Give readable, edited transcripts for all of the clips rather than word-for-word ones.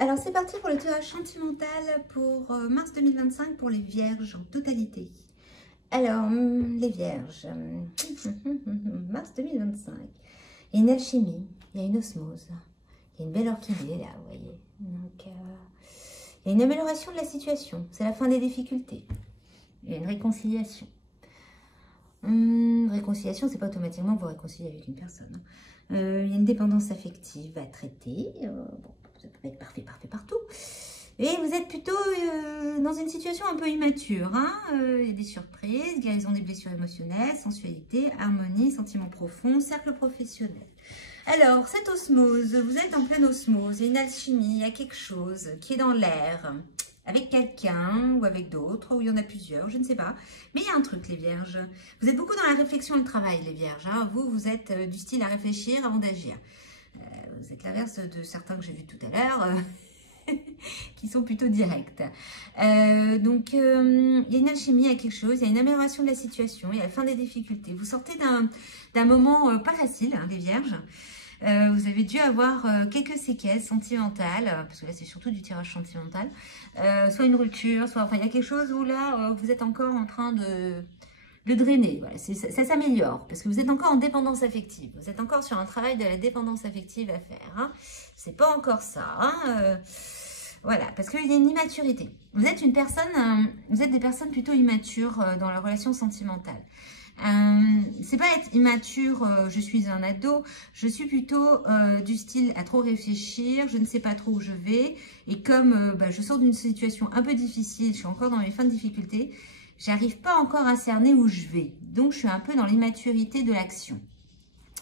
alors c'est parti pour le tirage sentimental pour mars 2025 pour les vierges en totalité. Alors, les vierges, mars 2025, il y a une alchimie, il y a une osmose, il y a une belle orchidée là, vous voyez. Donc, il y a une amélioration de la situation, c'est la fin des difficultés, il y a une réconciliation. Réconciliation, c'est pas automatiquement vous réconcilier avec une personne. Il y a une dépendance affective à traiter. Bon, ça peut pas être parfait partout. Et vous êtes plutôt dans une situation un peu immature. Hein, il y a des surprises, guérison des blessures émotionnelles, sensualité, harmonie, sentiments profonds, cercle professionnel. Alors, cette osmose, vous êtes en pleine osmose, il y a une alchimie, il y a quelque chose qui est dans l'air, avec quelqu'un ou avec d'autres, ou il y en a plusieurs, je ne sais pas. Mais il y a un truc, les vierges. Vous êtes beaucoup dans la réflexion et le travail, les vierges. Hein. Vous êtes du style à réfléchir avant d'agir. Vous êtes l'inverse de certains que j'ai vus tout à l'heure, qui sont plutôt directs. Donc, il y a une alchimie, il y a quelque chose, il y a une amélioration de la situation, il y a la fin des difficultés. Vous sortez d'un moment pas facile, hein, les vierges. Vous avez dû avoir quelques séquelles sentimentales, parce que là c'est surtout du tirage sentimental, soit une rupture, soit, enfin il y a quelque chose où là vous êtes encore en train de drainer, voilà, ça s'améliore, parce que vous êtes encore en dépendance affective, vous êtes encore sur un travail de la dépendance affective à faire, hein. C'est pas encore ça, hein, voilà, parce qu'il y a une immaturité. Vous êtes des personnes plutôt immatures dans la relation sentimentale. C'est pas être immature, je suis un ado, je suis plutôt du style à trop réfléchir, je ne sais pas trop où je vais, et comme je sors d'une situation un peu difficile, je suis encore dans mes fins de difficultés, j'arrive pas encore à cerner où je vais, donc je suis un peu dans l'immaturité de l'action.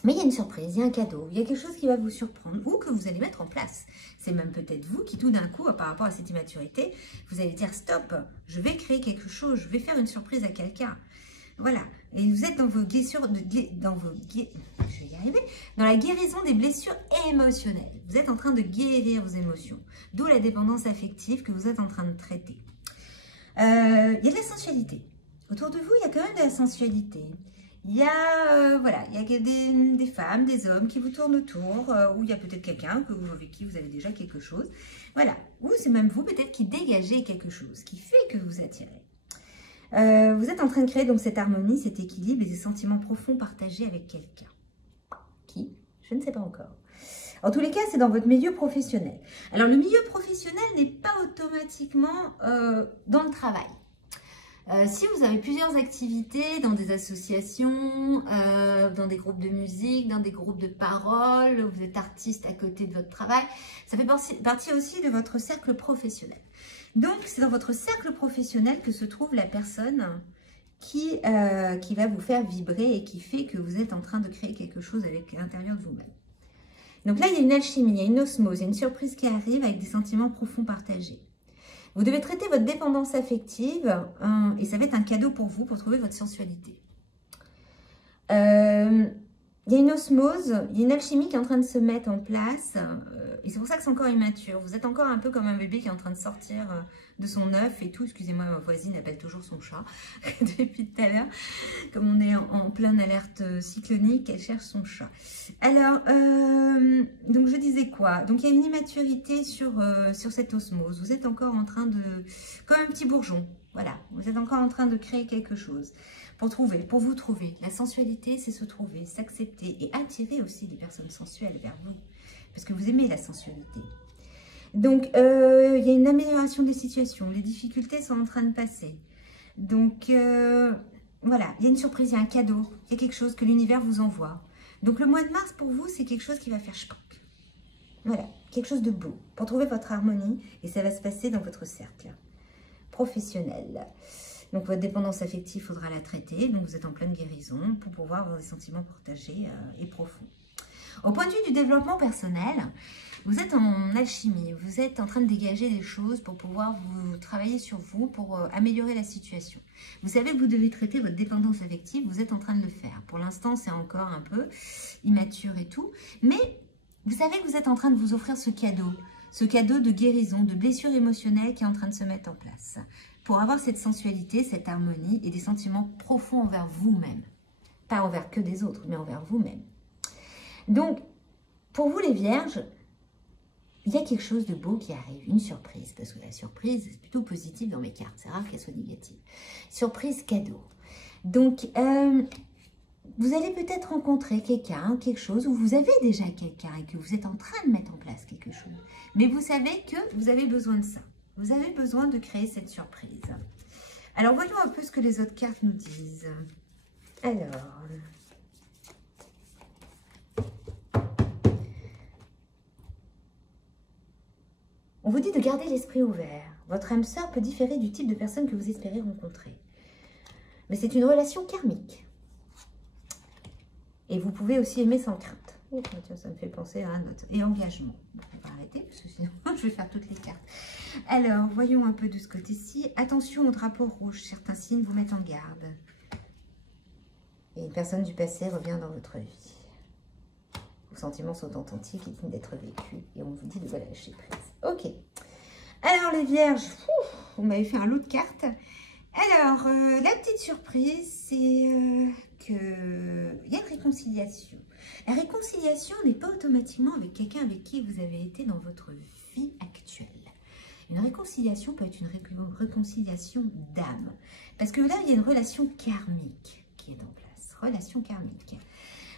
Mais il y a une surprise, il y a un cadeau, il y a quelque chose qui va vous surprendre ou que vous allez mettre en place. C'est même peut-être vous qui tout d'un coup, par rapport à cette immaturité, vous allez dire stop, je vais créer quelque chose, je vais faire une surprise à quelqu'un. Voilà, et vous êtes dans vos blessures, je vais y arriver, dans la guérison des blessures émotionnelles. Vous êtes en train de guérir vos émotions, d'où la dépendance affective que vous êtes en train de traiter. Il y a de la sensualité. Autour de vous, il y a quand même de la sensualité. Il y a, voilà, il y a des femmes, des hommes qui vous tournent autour, ou il y a peut-être quelqu'un avec qui vous avez déjà quelque chose. Voilà, ou c'est même vous peut-être qui dégagez quelque chose, qui fait que vous attirez. Vous êtes en train de créer donc cette harmonie, cet équilibre et des sentiments profonds partagés avec quelqu'un. Qui? Je ne sais pas encore. En tous les cas, c'est dans votre milieu professionnel. Alors, le milieu professionnel n'est pas automatiquement dans le travail. Si vous avez plusieurs activités dans des associations, dans des groupes de musique, dans des groupes de parole, vous êtes artiste à côté de votre travail, ça fait partie aussi de votre cercle professionnel. Donc, c'est dans votre cercle professionnel que se trouve la personne qui va vous faire vibrer et qui fait que vous êtes en train de créer quelque chose avec l'intérieur de vous-même. Donc là, il y a une alchimie, il y a une osmose, il y a une surprise qui arrive avec des sentiments profonds partagés. Vous devez traiter votre dépendance affective et ça va être un cadeau pour vous pour trouver votre sensualité. Il y a une osmose, il y a une alchimie qui est en train de se mettre en place et c'est pour ça que c'est encore immature. Vous êtes encore un peu comme un bébé qui est en train de sortir de son œuf et tout. Excusez-moi, ma voisine appelle toujours son chat depuis tout à l'heure. Comme on est en pleine alerte cyclonique, elle cherche son chat. Alors, donc je disais quoi? Donc il y a une immaturité sur cette osmose. Vous êtes encore en train de... Comme un petit bourgeon. Voilà, vous êtes encore en train de créer quelque chose. Pour vous trouver. La sensualité, c'est se trouver, s'accepter et attirer aussi des personnes sensuelles vers vous. Parce que vous aimez la sensualité. Donc, il y a une amélioration des situations. Les difficultés sont en train de passer. Donc, voilà, il y a une surprise, il y a un cadeau. Il y a quelque chose que l'univers vous envoie. Donc, le mois de mars, pour vous, c'est quelque chose qui va faire choc. Voilà, quelque chose de beau. Pour trouver votre harmonie. Et ça va se passer dans votre cercle professionnel. Donc, votre dépendance affective, il faudra la traiter. Donc, vous êtes en pleine guérison pour pouvoir avoir des sentiments partagés et profonds. Au point de vue du développement personnel, vous êtes en alchimie. Vous êtes en train de dégager des choses pour pouvoir vous travailler sur vous, pour améliorer la situation. Vous savez que vous devez traiter votre dépendance affective. Vous êtes en train de le faire. Pour l'instant, c'est encore un peu immature et tout. Mais vous savez que vous êtes en train de vous offrir ce cadeau de guérison, de blessure émotionnelle qui est en train de se mettre en place. Pour avoir cette sensualité, cette harmonie et des sentiments profonds envers vous-même. Pas envers que des autres, mais envers vous-même. Donc, pour vous les vierges, il y a quelque chose de beau qui arrive, une surprise, parce que la surprise, c'est plutôt positif dans mes cartes, c'est rare qu'elle soit négative. Surprise cadeau. Donc, vous allez peut-être rencontrer quelqu'un, quelque chose, ou vous avez déjà quelqu'un et que vous êtes en train de mettre en place quelque chose. Mais vous savez que vous avez besoin de ça. Vous avez besoin de créer cette surprise. Alors, voyons un peu ce que les autres cartes nous disent. Alors... on vous dit de garder l'esprit ouvert. Votre âme sœur peut différer du type de personne que vous espérez rencontrer. Mais c'est une relation karmique. Et vous pouvez aussi aimer sans crainte. Oh, tiens, ça me fait penser à un autre. Et engagement. On va arrêter, parce que sinon, je vais faire toutes les cartes. Alors, voyons un peu de ce côté-ci. Attention au drapeau rouge. Certains signes vous mettent en garde. Et une personne du passé revient dans votre vie. Vos sentiments sont authentiques et dignes d'être vécus. Et on vous dit de lâcher prise. Ok. Alors, les vierges, vous m'avez fait un lot de cartes. Alors, la petite surprise, c'est qu'il y a une réconciliation. La réconciliation n'est pas automatiquement avec quelqu'un avec qui vous avez été dans votre vie actuelle. Une réconciliation peut être une réconciliation d'âme. Parce que là, il y a une relation karmique qui est en place. Relation karmique.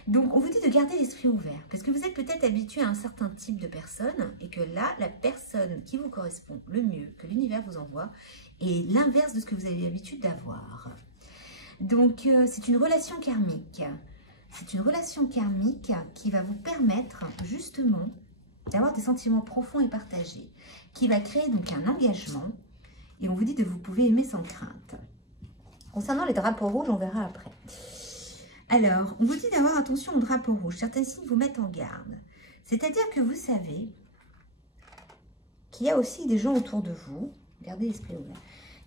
Donc, on vous dit de garder l'esprit ouvert. Parce que vous êtes peut-être habitué à un certain type de personne. Et que là, la personne qui vous correspond le mieux, que l'univers vous envoie, est l'inverse de ce que vous avez l'habitude d'avoir. Donc, c'est une relation karmique. C'est une relation karmique qui va vous permettre, justement, d'avoir des sentiments profonds et partagés. Qui va créer donc un engagement. Et on vous dit de vous pouvez aimer sans crainte. Concernant les drapeaux rouges, on verra après. Alors, on vous dit d'avoir attention au drapeau rouge. Certains signes vous mettent en garde. C'est-à-dire que vous savez qu'il y a aussi des gens autour de vous, gardez l'esprit ouvert,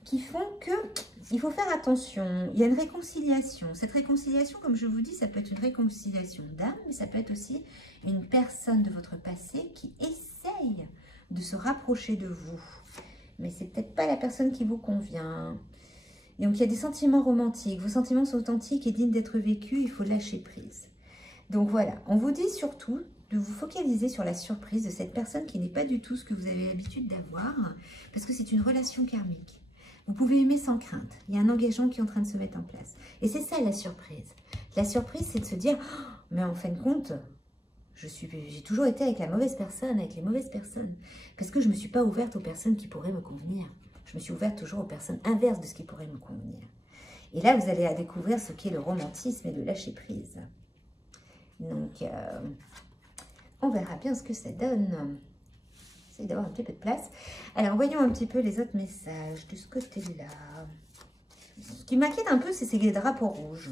qui font que il faut faire attention. Il y a une réconciliation. Cette réconciliation, comme je vous dis, ça peut être une réconciliation d'âme, mais ça peut être aussi une personne de votre passé qui essaye de se rapprocher de vous. Mais c'est peut-être pas la personne qui vous convient. Et donc, il y a des sentiments romantiques. Vos sentiments sont authentiques et dignes d'être vécus. Il faut lâcher prise. Donc, voilà. On vous dit surtout de vous focaliser sur la surprise de cette personne qui n'est pas du tout ce que vous avez l'habitude d'avoir. Parce que c'est une relation karmique. Vous pouvez aimer sans crainte. Il y a un engagement qui est en train de se mettre en place. Et c'est ça, la surprise. La surprise, c'est de se dire, oh, mais en fin de compte, j'ai toujours été avec la mauvaise personne, avec les mauvaises personnes. Parce que je ne me suis pas ouverte aux personnes qui pourraient me convenir. Je me suis ouverte toujours aux personnes inverses de ce qui pourrait me convenir. Et là, vous allez découvrir ce qu'est le romantisme et le lâcher-prise. Donc, on verra bien ce que ça donne. J'essaie d'avoir un petit peu de place. Alors, voyons un petit peu les autres messages de ce côté-là. Ce qui m'inquiète un peu, c'est les drapeaux rouges.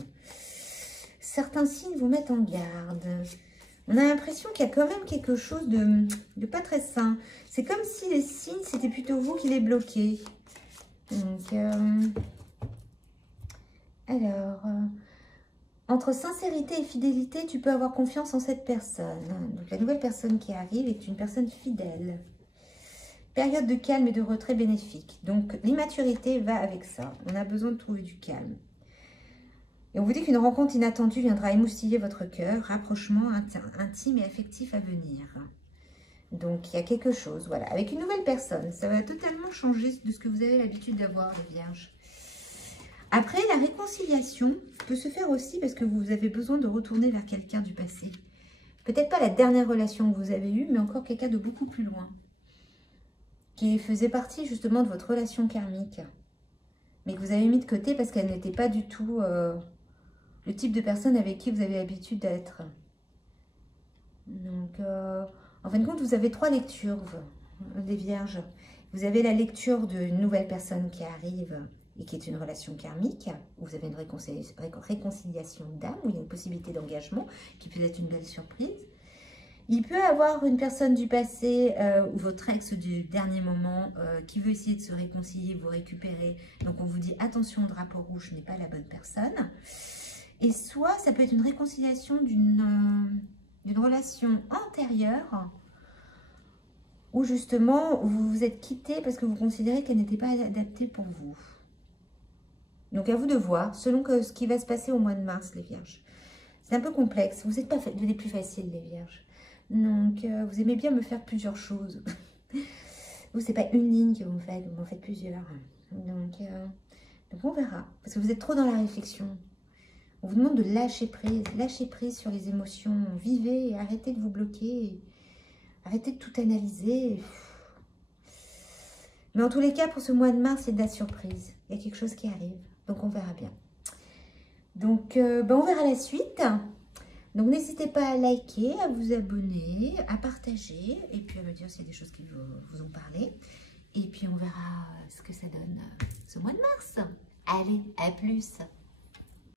Certains signes vous mettent en garde. On a l'impression qu'il y a quand même quelque chose de pas très sain. C'est comme si les signes, c'était plutôt vous qui les bloquez. Donc, entre sincérité et fidélité, tu peux avoir confiance en cette personne. Donc, la nouvelle personne qui arrive est une personne fidèle. Période de calme et de retrait bénéfique. Donc, l'immaturité va avec ça. On a besoin de trouver du calme. Et on vous dit qu'une rencontre inattendue viendra émoustiller votre cœur, rapprochement intime et affectif à venir. Donc, il y a quelque chose, voilà. Avec une nouvelle personne, ça va totalement changer de ce que vous avez l'habitude d'avoir, les vierges. Après, la réconciliation peut se faire aussi parce que vous avez besoin de retourner vers quelqu'un du passé. Peut-être pas la dernière relation que vous avez eue, mais encore quelqu'un de beaucoup plus loin. Qui faisait partie justement de votre relation karmique. Mais que vous avez mis de côté parce qu'elle n'était pas du tout... le type de personne avec qui vous avez l'habitude d'être. Donc, en fin de compte, vous avez 3 lectures, des vierges. Vous avez la lecture d'une nouvelle personne qui arrive et qui est une relation karmique, où vous avez une réconciliation d'âme, où il y a une possibilité d'engagement, qui peut être une belle surprise. Il peut y avoir une personne du passé ou votre ex du dernier moment qui veut essayer de se réconcilier, vous récupérer. Donc, on vous dit, attention, le drapeau rouge n'est pas la bonne personne. Et soit, ça peut être une réconciliation d'une relation antérieure où justement, vous vous êtes quitté parce que vous considérez qu'elle n'était pas adaptée pour vous. Donc, à vous de voir, selon ce qui va se passer au mois de mars, les vierges. C'est un peu complexe. Vous n'êtes pas les plus faciles, les vierges. Donc, vous aimez bien me faire plusieurs choses. Vous, c'est pas une ligne que vous m'en faites plusieurs. Donc, on verra. Parce que vous êtes trop dans la réflexion. On vous demande de lâcher prise sur les émotions. Vivez et arrêtez de vous bloquer. Arrêtez de tout analyser. Mais en tous les cas, pour ce mois de mars, c'est de la surprise. Il y a quelque chose qui arrive. Donc, on verra bien. Donc, on verra la suite. Donc, n'hésitez pas à liker, à vous abonner, à partager. Et puis, à me dire s'il y a des choses qui vous ont parlé. Et puis, on verra ce que ça donne ce mois de mars. Allez, à plus!